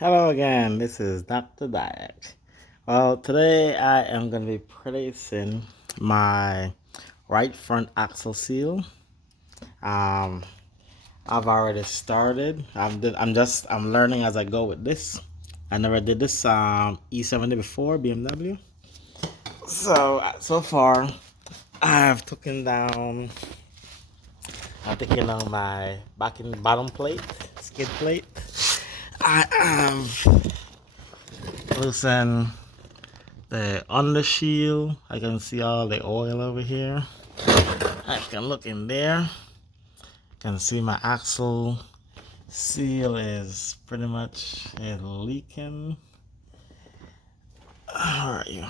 Hello again, this is Dr. Diak. Well, today I am going to be placing my right front axle seal. Um, I've already started. I'm learning as I go with this. I never did this E70 before, BMW. So far I've taken down my bottom plate, skid plate. I have loosened the under shield. I can see all the oil over here. I can look in there. Can see my axle seal is pretty much leaking. Alright, you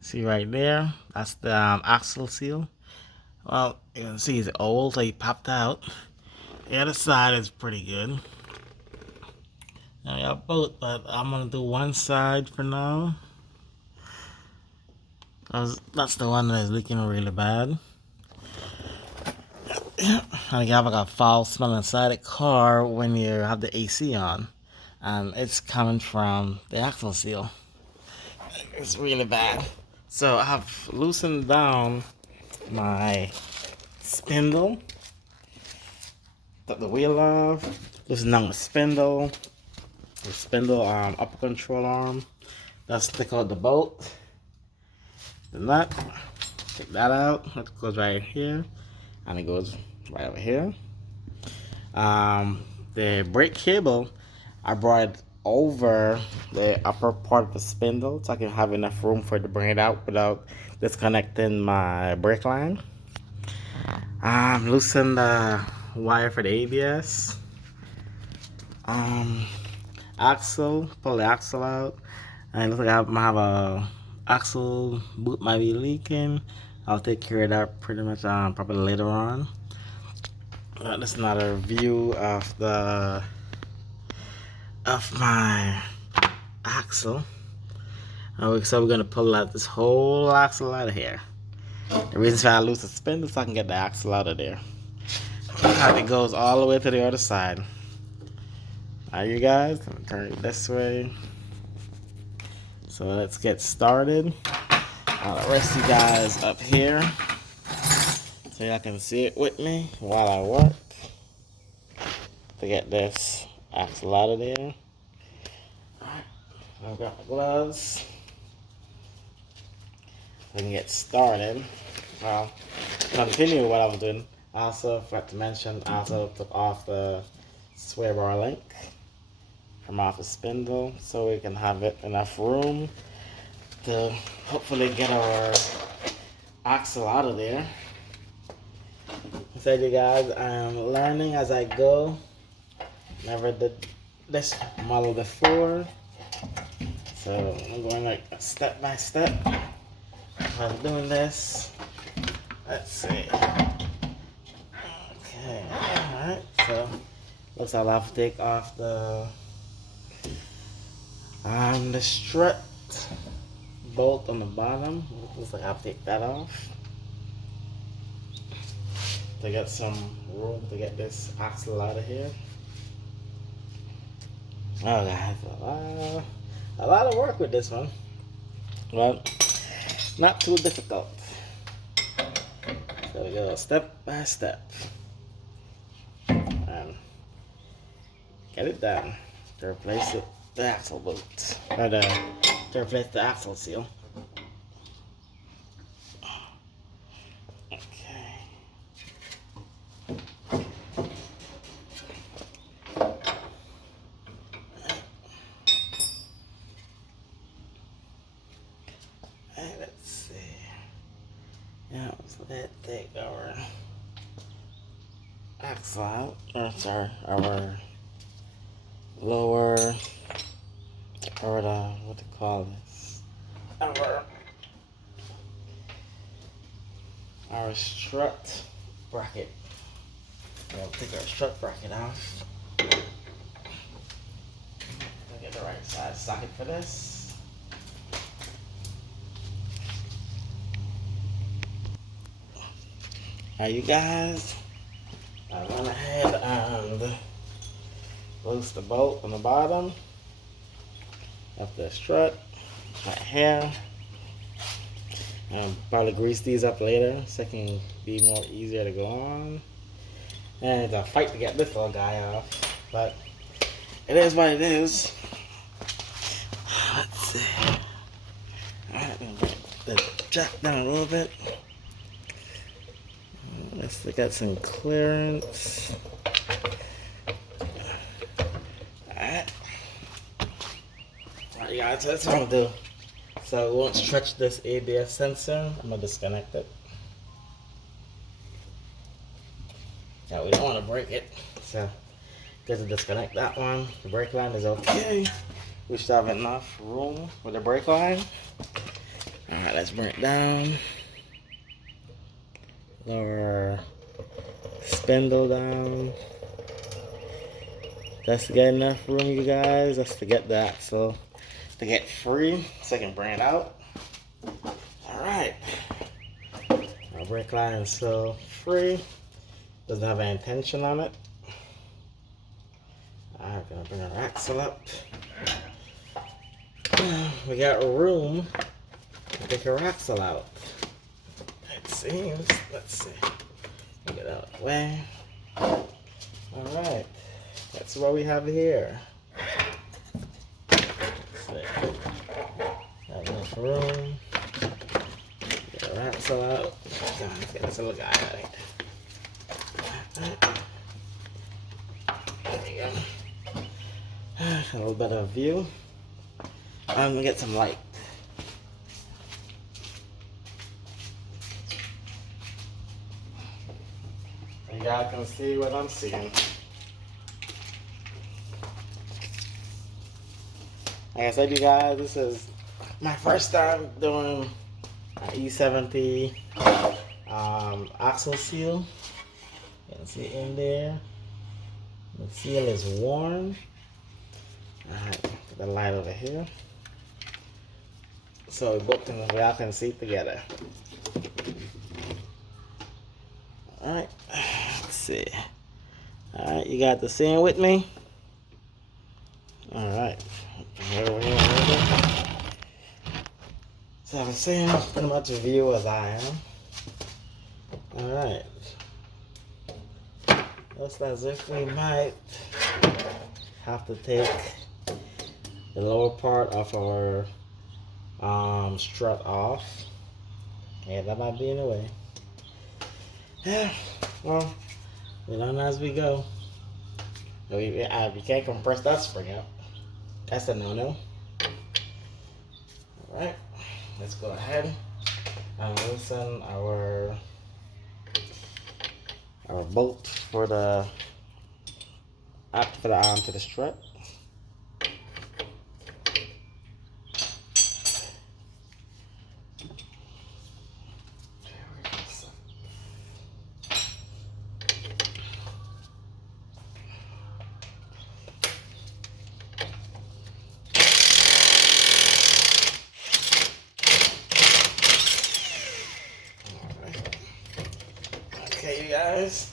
see right there? That's the axle seal. Well, you can see it's old, so it popped out. The other side is pretty good. Now we have both, but I'm gonna do one side for now. That's the one that is leaking really bad. I have like a foul smell inside the car when you have the AC on, and it's coming from the axle seal. It's really bad. So I have loosened down my spindle, took the wheel off, loosened down the spindle upper control arm. Let's take out the bolt, the nut, take that out. That goes right here, and it goes right over here. The brake cable, I brought it over the upper part of the spindle so I can have enough room for it to bring it out without disconnecting my brake line. Loosen the wire for the ABS. Axle, pull the axle out. And it looks like I might have a axle boot might be leaking. I'll take care of that pretty much probably later on. This is another view of my axle. So we're gonna pull out this whole axle out of here. The reason why I lose the spindle so I can get the axle out of there. How it goes all the way to the other side. Alright, you guys, I'm gonna turn it this way. So let's get started. I'll rest you guys up here so y'all can see it with me while I work to get this axle out of there. Alright, I've got my gloves. We can get started. Well, continue what I was doing. I also forgot to mention, I also took off the sway bar link from off the spindle so we can have enough room to hopefully get our axle out of there. I said, you guys, I'm learning as I go. Never did this model before, so I'm going like step by step. I'm doing this. Let's see. Okay, alright, so looks like I'll have to take off the strut bolt on the bottom. Looks like I'll have to take that off to get some room to get this axle out of here. Oh guys, a lot of work with this one. Well, not too difficult. So we go step by step and get it done to replace the axle bolt, or to replace the axle seal. Okay. Let's see. Yeah, so let's take our axle out, or sorry, our lower, or what to call this, our strut bracket. We'll take our strut bracket off. We'll get the right size socket for this. Alright, you guys, I went ahead and loose the bolt on the bottom. of the strut right here. Probably grease these up later so it can be more easier to go on. And it's a fight to get this little guy off, but it is what it is. Let's see. Alright, I'm gonna bring the jack down a little bit. Let's look at some clearance. Alright. Alright, guys, that's what I'm gonna do. So we won't stretch this ABS sensor. I'm gonna disconnect it. Yeah, we don't want to break it, so good to disconnect that one. The brake line is okay. We should have enough room with the brake line. Alright, let's bring it down. Lower spindle down. Just to get enough room, you guys. Just to get the axle to get free so I can bring it out. Alright. Our brake line is still free. Doesn't have any tension on it. Alright, gonna bring our axle up. We got room to take our axle out. It seems. Let's see. Get it out of the way. Alright. That's what we have here. Got enough room. Get our axle out. Let's get this little guy out of here. There we go. A little better view. I'm gonna get some light. So you guys can see what I'm seeing. Like I said, you guys, this is my first time doing E70 axle seal. You can see it in there. The seal is worn. Alright, put the light over here. So we all can see together. Alright, let's see. Alright, you got the scene with me? Alright. So I'm seeing pretty much a view as I am. Alright. Looks as if we might have to take the lower part of our strut off. Yeah, that might be in the way. Yeah, well, we learn as we go. We can't compress that spring up. That's a no-no. Alright, let's go ahead and loosen our bolt for the arm to the strut. Okay, you guys.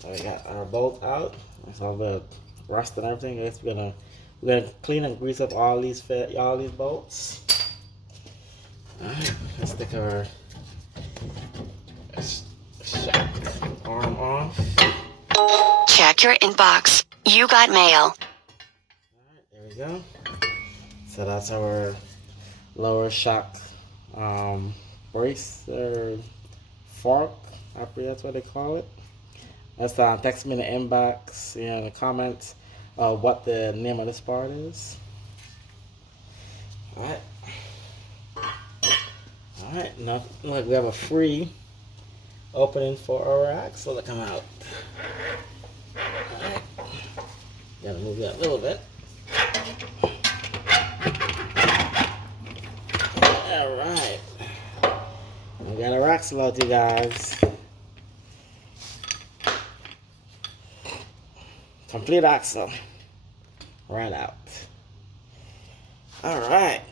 So we got our bolt out. It's all the rust and everything. I guess we're gonna clean and grease up all these bolts. Alright, let's stick our shaft arm off. Check your inbox. You got mail. Alright, there we go. So that's our lower shock brace or fork. I believe that's what they call it. Let's text me in the inbox, in the comments, what the name of this part is. Alright. Alright, now look, we have a free opening for our axle to come out. Alright. Gotta move that a little bit. Alright. We got our axle out, you guys. Complete axle. Right out. Alright.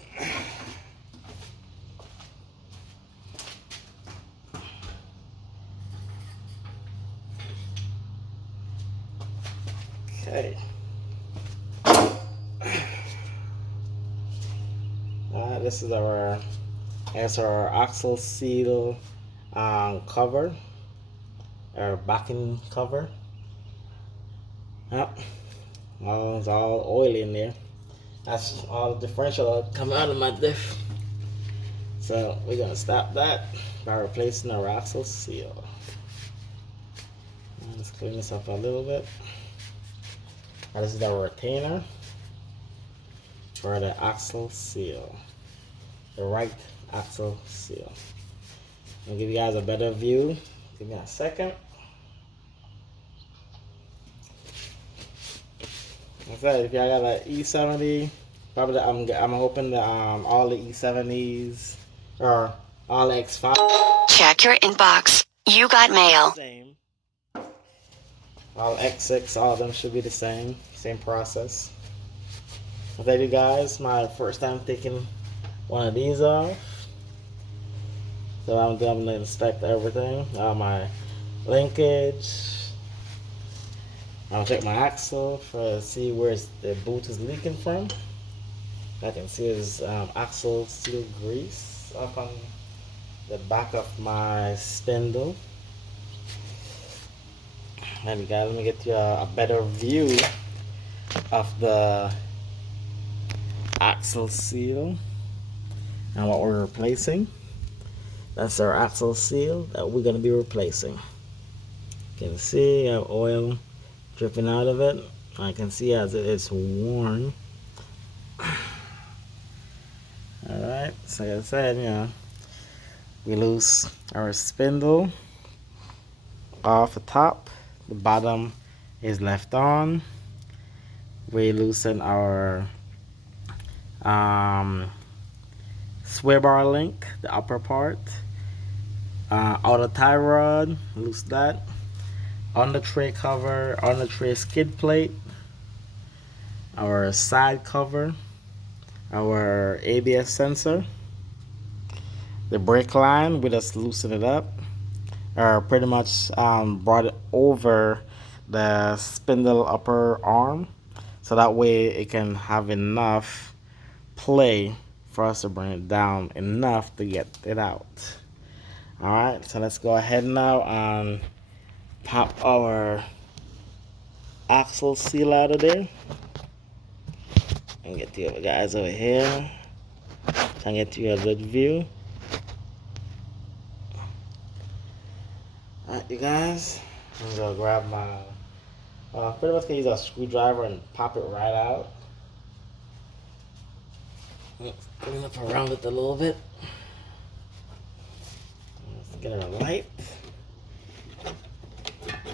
Okay. this is our axle seal cover, our backing cover. Yep, it's all oily in there. That's all the differential that come out of my diff. So we're gonna stop that by replacing our axle seal. Let's clean this up a little bit. Now this is our retainer for the axle seal, the right axle seal. I'll give you guys a better view. Give me a second. Like I said, if y'all got an E70, probably I'm hoping that all the E70s or all the X5. Check your inbox. You got mail. Same. All X6, all of them should be the same process. Thank you guys. My first time taking one of these off. So I'm gonna inspect everything. My linkage. I'll check my axle to see where the boot is leaking from. I can see there's axle seal grease up on the back of my spindle. There we go. Let me get you a better view of the axle seal and what we're replacing. That's our axle seal that we're going to be replacing. You can see I have oil dripping out of it. I can see as it's worn. Alright, so like I said, we loose our spindle off the top. The bottom is left on. We loosen our sway bar link, the upper part. Outer tie rod, loose that. On the tray cover, on the tray skid plate. Our side cover. Our ABS sensor. The brake line, we just loosen it up. Or pretty much brought it over the spindle upper arm. So that way it can have enough play for us to bring it down enough to get it out. Alright, so let's go ahead now and pop our axle seal out of there. And get the other guys over here. Try and get you a good view. Alright, you guys. I'm gonna grab my pretty much can use a screwdriver and pop it right out. Let's clean up around it a little bit. Let's get our light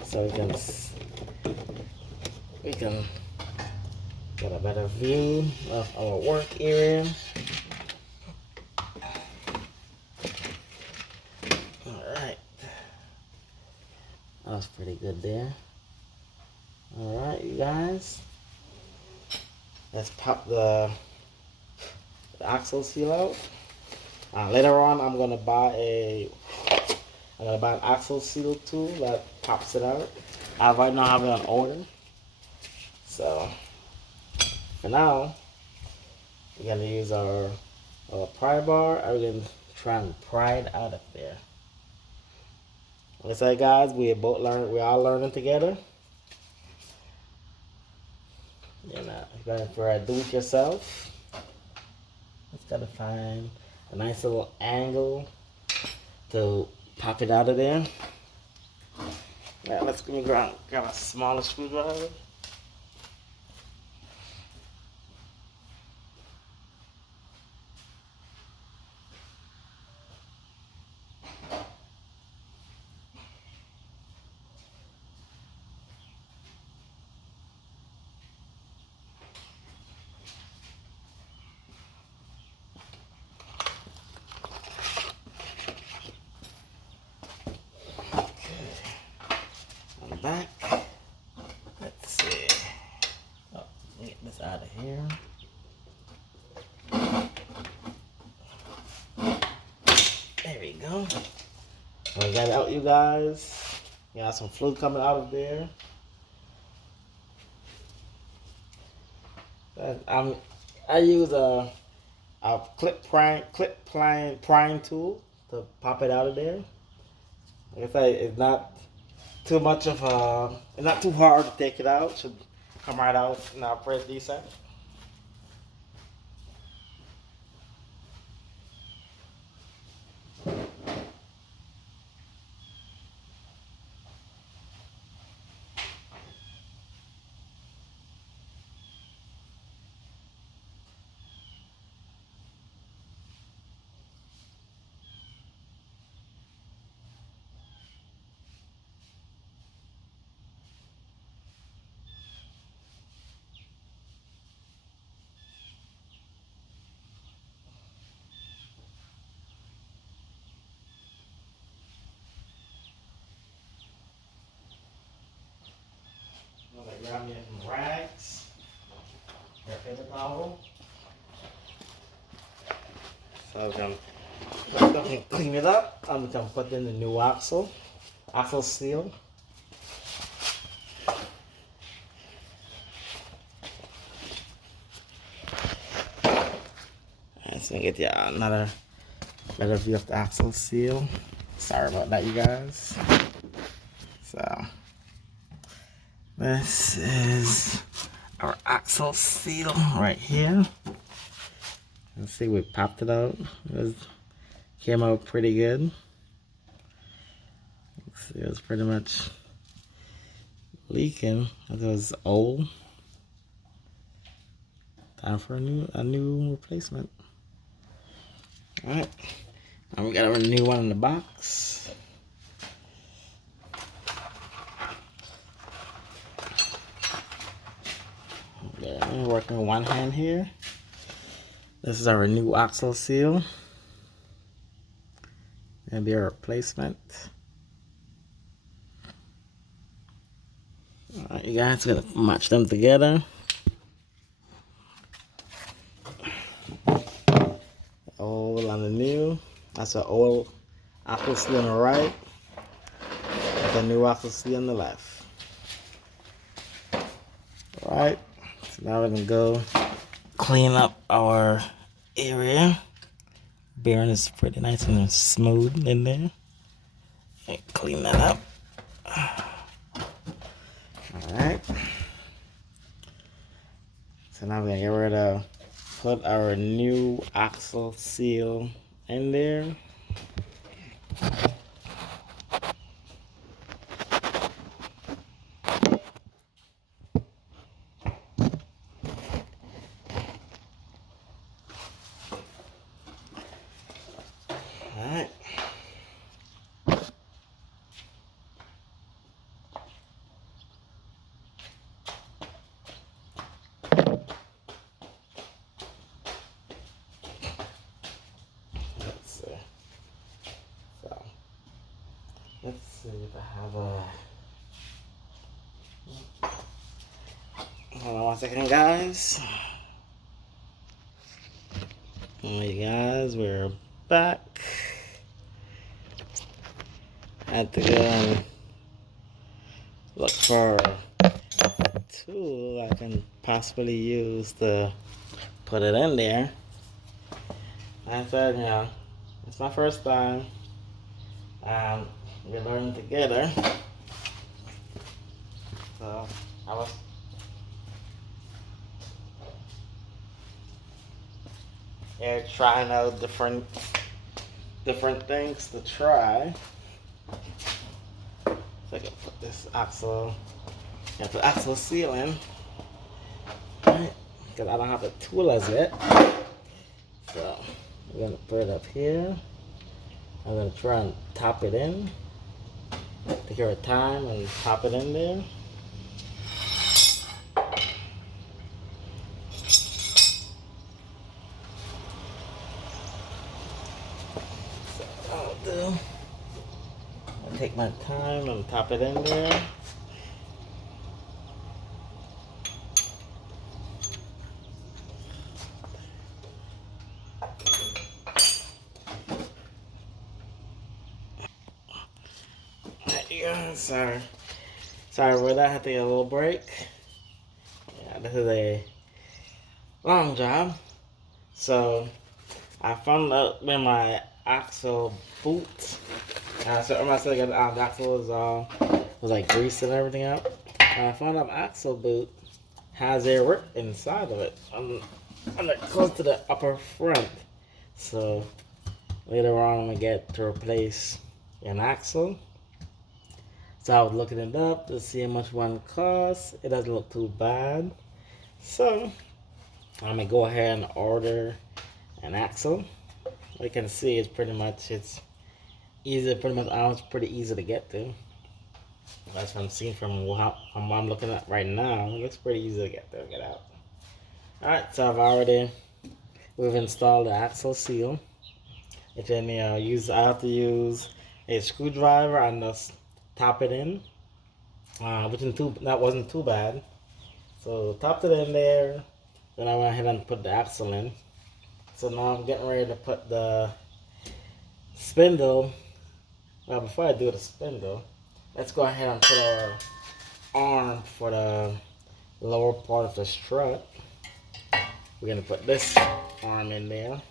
so we can get a better view of our work area. Alright. That was pretty good there. Alright, you guys. Let's pop the axle seal out. Later on, I'm gonna buy an axle seal tool that pops it out. I right now have it on order. So for now, we're gonna use our pry bar. I'm gonna try and pry it out of there. Like I said, guys, we're all learning together. For a do-it-yourself, just gotta find a nice little angle to pop it out of there. Yeah, let's grab a smaller screwdriver. Back. Let's see. Oh, let me get this out of here. There we go. We got it out, you guys. You got some fluid coming out of there. I use a a prying tool to pop it out of there. Like I say, it's not too much of a, it's not too hard to take it out. Should come right out now, pretty decent. I'm gonna grab me some rags, or paper towel. So I'm gonna clean it up. I'm gonna put in the new axle seal. Let's get you another better view of the axle seal. Sorry about that, you guys. So this is our axle seal right here. Let's see, we popped it out. Came out pretty good. Let's see, it was pretty much leaking. It was old. Time for a new replacement. All right, now we got a new one in the box. Yeah, I'm working with one hand here. This is our new axle seal. Gonna be a replacement. Alright, you guys, gonna match them together. Old on the new. That's an old axle seal on the right. The new axle seal on the left. Alright, so now we're gonna go clean up our area. Bearing is pretty nice and smooth in there. And clean that up. Alright. So now we're gonna get ready to put our new axle seal in there. Alright. Let's see. So, let's see if I have a... Hold on one second, guys. Alright, guys, we're back. I had to go and look for a tool I can possibly use to put it in there. I said, you know, it's my first time. We're learning together. So I was here trying out different things to try. So I can put this axle, put axle seal in. Right? Because I don't have the tool as yet. So I'm gonna put it up here. I'm gonna try and top it in. Take your time and pop it in there. So I'll do. I'll take my time and pop it in there. Yeah, sorry about that. I had to get a little break. Yeah, this is a long job. So I found out when my axle boot. So I'm not saying the axle was like greased and everything out. And I found out my axle boot has a rip inside of it. Close to the upper front. So later on, I'm gonna get to replace an axle. So I was looking it up to see how much one costs. It doesn't look too bad. So I'm gonna go ahead and order an axle. You can see it's easy, it's pretty easy to get to. That's what I'm seeing from what I'm looking at right now. It looks pretty easy to get there, get out. Alright, so we've installed the axle seal. If any I have to use a screwdriver and just tap it in. That wasn't too bad. So tapped it in there. Then I went ahead and put the axle in. So now I'm getting ready to put the spindle. Well, before I do the spindle, let's go ahead and put our arm for the lower part of the strut. We're going to put this arm in there.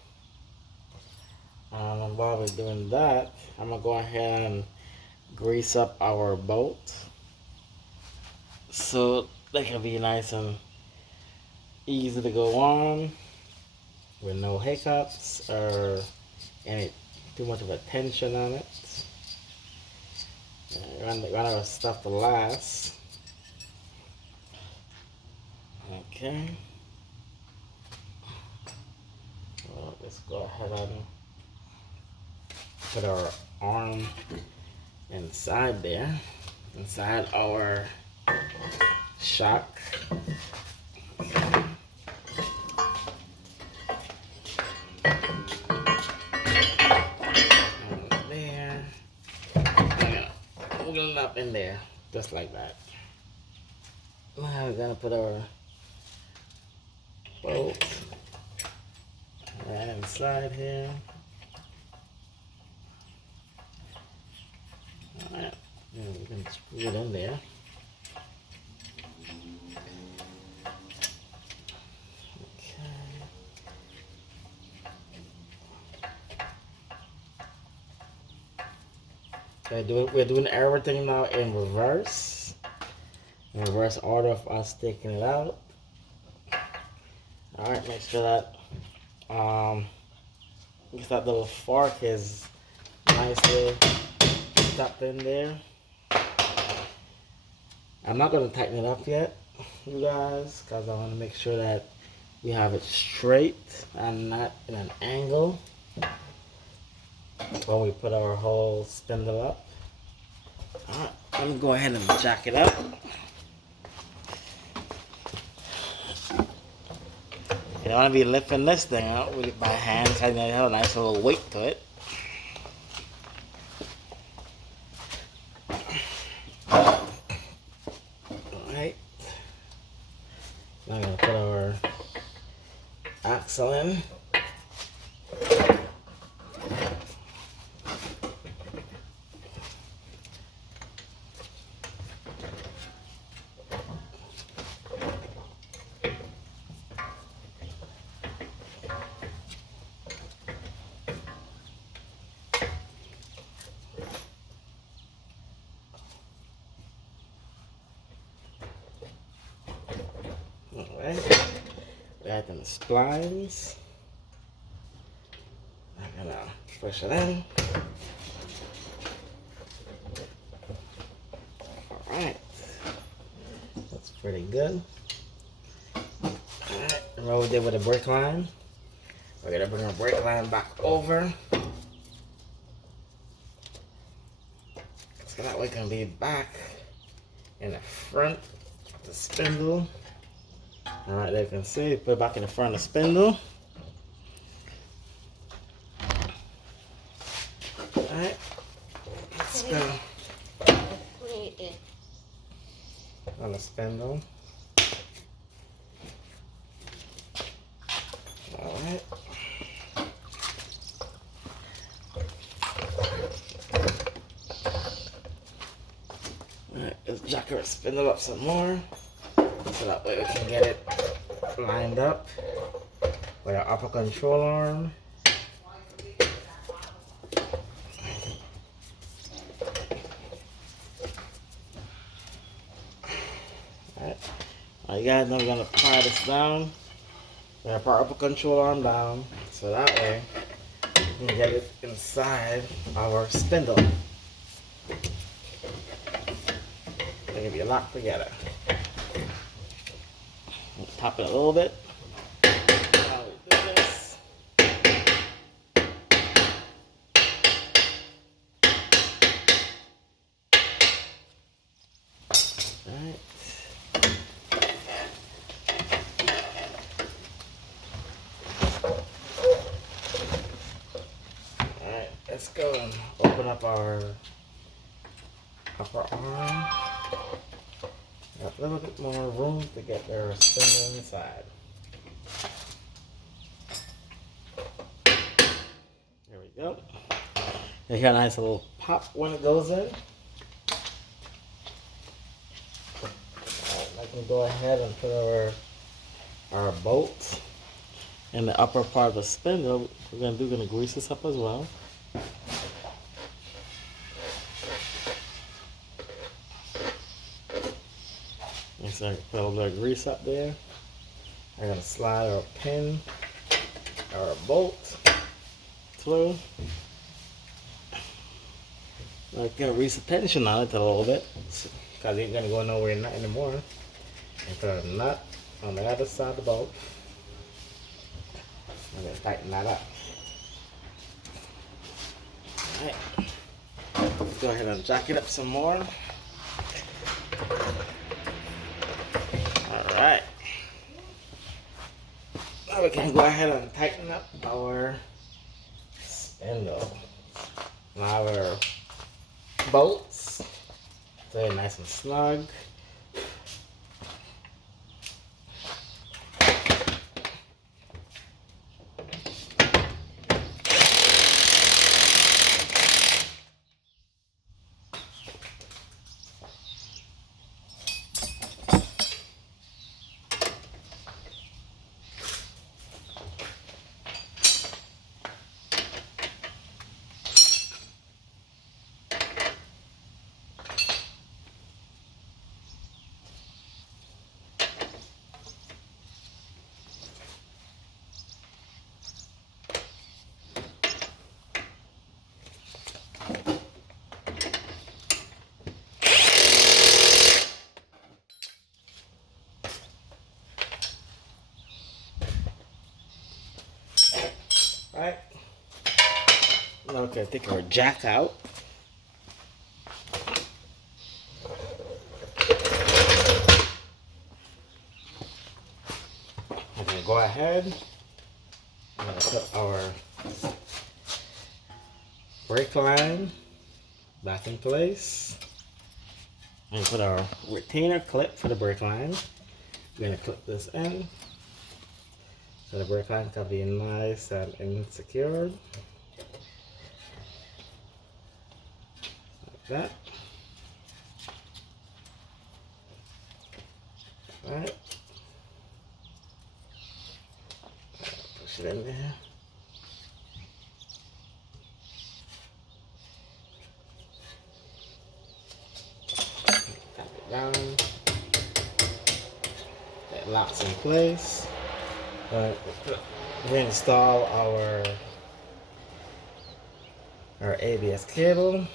And while we're doing that, I'm going to go ahead and grease up our bolt so they can be nice and easy to go on with no hiccups or any too much of a tension on it. Run our stuff to last. Okay. Well, let's go ahead and put our arm inside there, inside our shock. It up in there, just like that. Now we're gonna put our bolt right inside here. Alright, and we're gonna screw it in there. We're doing everything now in reverse. In reverse order of us taking it out. Alright, make sure that that little fork is nicely tucked in there. I'm not going to tighten it up yet, you guys, because I want to make sure that we have it straight and not in an angle when we put our whole spindle up. Alright, let me go ahead and jack it up. You don't want to be lifting this thing out with it by hand, so you have a nice little weight to it. Alright. Now I'm going to put our axle in. Alright, we add the splines. I'm gonna push it in. Alright, that's pretty good. Alright, and what we did with the brake line, we're gonna bring our brake line back over. So that way it can be back in the front of the spindle. Alright, there you can see, put it back in the front of the spindle. Alright, let's go on the spindle. Alright. Alright, let's jack our spindle up some more. So that way we can get it lined up with our upper control arm Alright guys, now we're gonna pry this down. We're gonna pry upper control arm down, so that way we can get it inside our spindle. They're gonna be locked together. Pop it a little bit. Now we do this. Alright. Alright, let's go and open up our upper arm. Got a little bit more room to get their spindle inside. There we go. You got a nice little pop when it goes in. Alright, I can go ahead and put our bolt in the upper part of the spindle. We're gonna grease this up as well. So I can put a little bit of grease up there. I'm gonna slide our pin or a bolt through. I'm gonna grease the tension on it a little bit because it ain't gonna go nowhere anymore. And put a nut on the other side of the bolt. I'm gonna tighten that up. Alright. Let's go ahead and jack it up some more. Alright. Now we can go ahead and tighten up our spindle. Now our bolts. Stay nice and snug. Right. Okay, take our jack out. I'm gonna go ahead. I'm gonna put our brake line back in place. And put our retainer clip for the brake line. We're gonna clip this in. So the brake line can be nice and insecure. Like that. Alright. Push it in there. Tap it down. That locks in place. We install our ABS cable.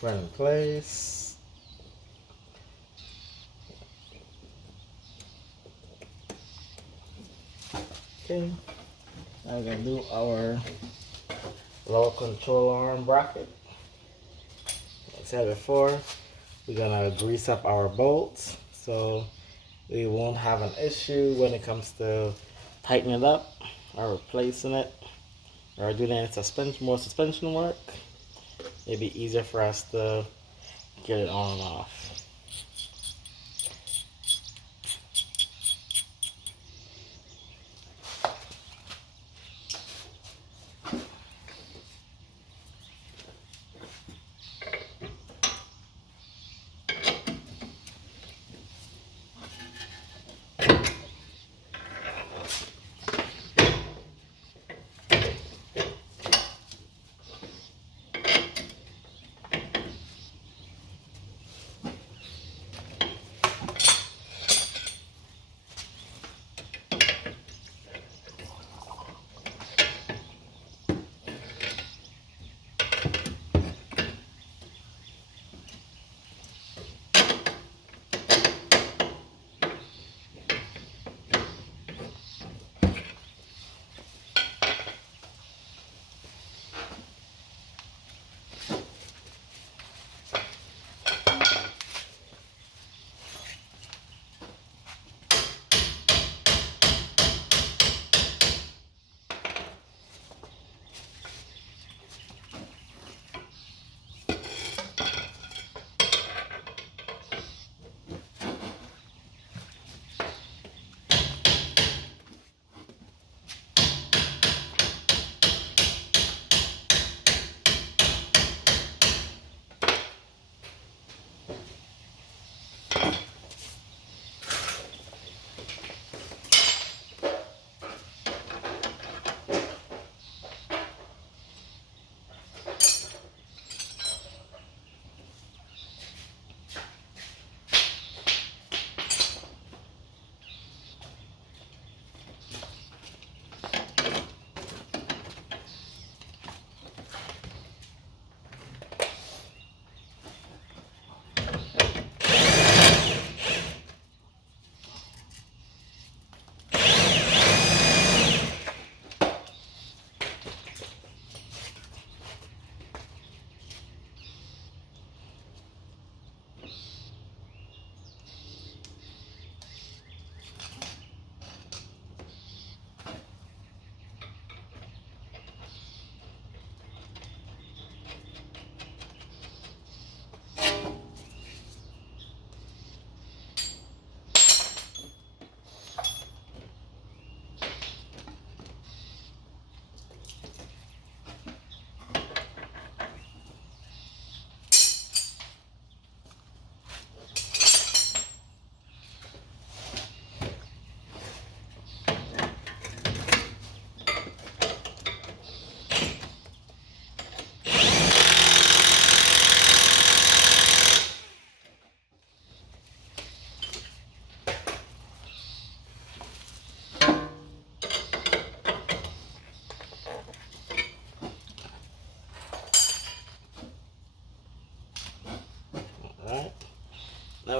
Put it in place. Okay. Now we're gonna do our lower control arm bracket. Like I said before, we're gonna grease up our bolts so we won't have an issue when it comes to tightening it up or replacing it or doing any more suspension work. It'd be easier for us to get it on and off.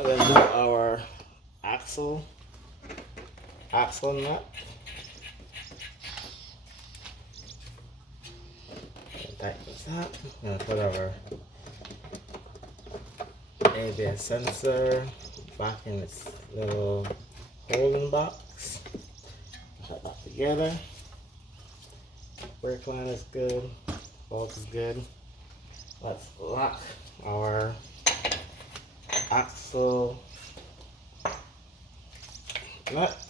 we're gonna do our axle nut. Tighten this up. I'm gonna put our ABS sensor back in its little holding box. Put that together. Brake line is good. Bolt is good. Let's lock our axle nut.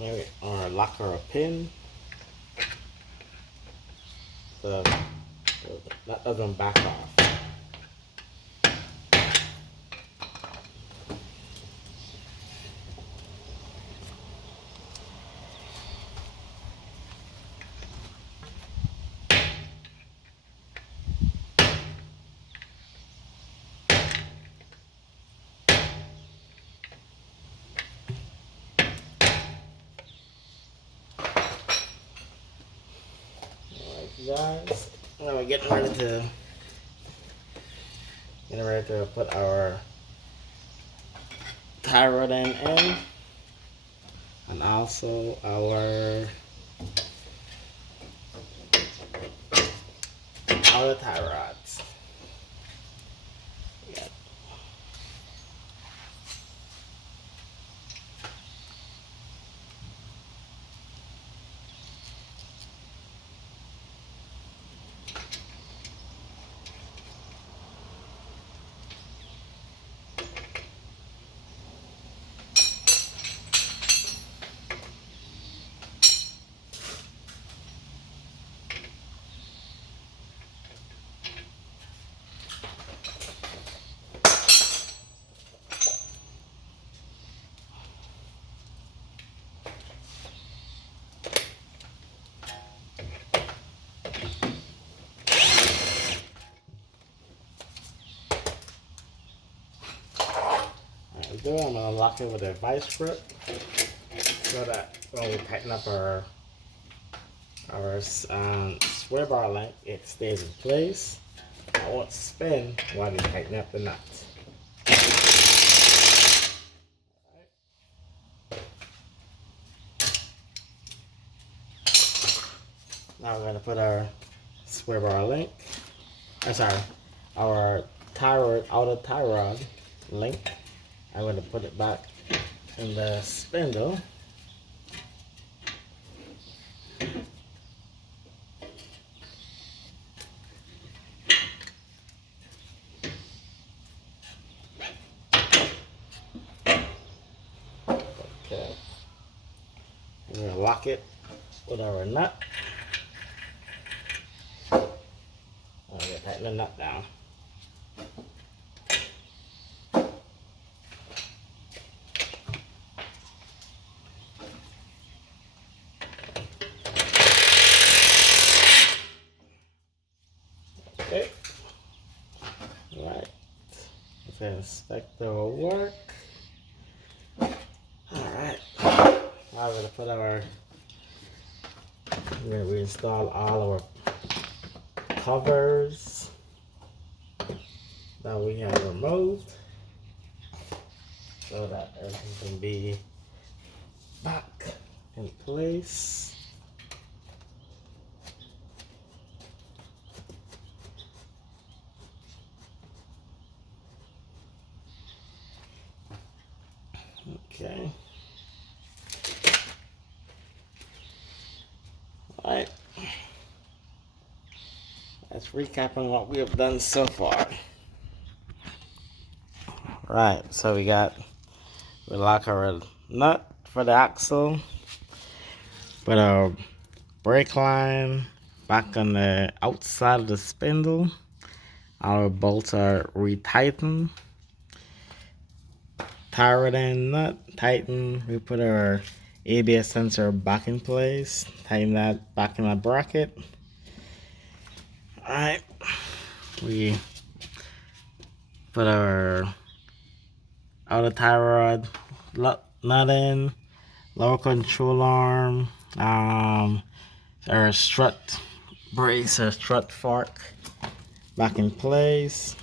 Maybe our locker a pin so that doesn't back off. Guys, now we're getting ready to put our tie rod end in, and also our outer tie rods. Yeah. I'm gonna lock it with a vice grip so that when we tighten up our square bar length, it stays in place. I won't spin while we tighten up the nut. Now we're gonna put our square bar link. Our outer tie rod link. I'm gonna put it back in the spindle. Okay. We're gonna lock it with our nut. I'm gonna tighten the nut down. Okay. Alright. Let's inspect our work. Alright. Now we're gonna put our we're gonna reinstall all our covers that we have removed so that everything can be back in place. Okay. All right. Let's recap on what we have done so far. Right, so we lock our nut for the axle, put our brake line back on the outside of the spindle. Our bolts are retightened. Tighten and nut, tighten. We put our ABS sensor back in place. Tighten that back in the bracket. Alright. We put our outer tie rod nut in. Lower control arm. Our strut brace, our strut fork back in place.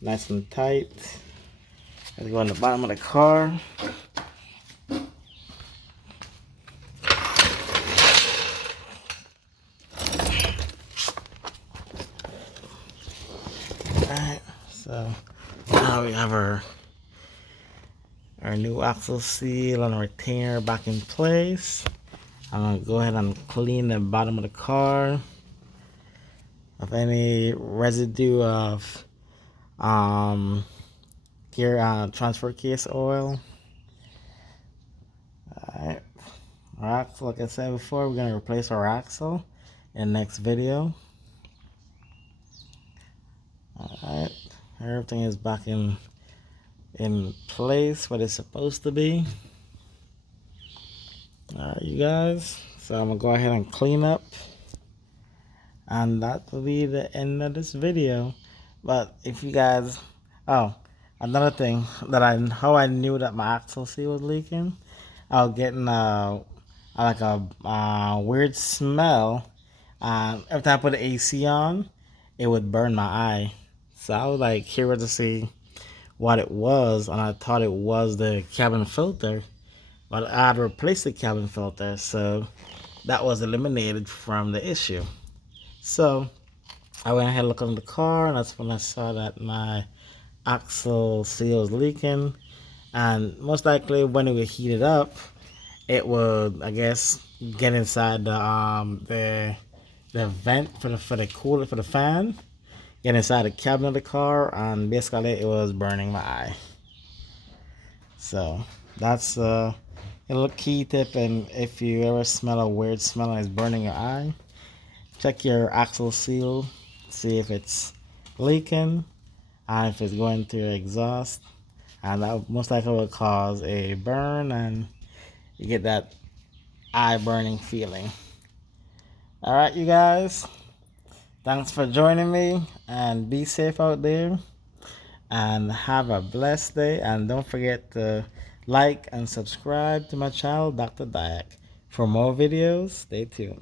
Nice and tight. Let's go on the bottom of the car. Alright, so now we have our new axle seal and retainer back in place. I'm gonna go ahead and clean the bottom of the car of any residue of transfer case oil. Alright, our axle, like I said before, we're gonna replace our axle in the next video. Alright, everything is back in place what it's supposed to be. Alright, you guys, so I'm gonna go ahead and clean up, and that will be the end of this video. But if you guys, another thing that how I knew that my axle seal was leaking, I was getting like a weird smell. Every time I put the AC on, it would burn my eye. So I was like curious to see what it was, and I thought it was the cabin filter, but I had replaced the cabin filter, so that was eliminated from the issue. So I went ahead and looked on the car, and that's when I saw that my axle seal was leaking, and most likely when it would heat it up, it would, I guess, get inside the vent for the cooler, for the fan, get inside the cabin of the car, and basically it was burning my eye. So that's a little key tip, and if you ever smell a weird smell and it's burning your eye, check your axle seal, see if it's leaking and if it's going through your exhaust, and that most likely will cause a burn and you get that eye burning feeling. Alright, you guys, thanks for joining me, and be safe out there, and have a blessed day, and don't forget to like and subscribe to my channel, Dr. Dayak. For more videos, stay tuned.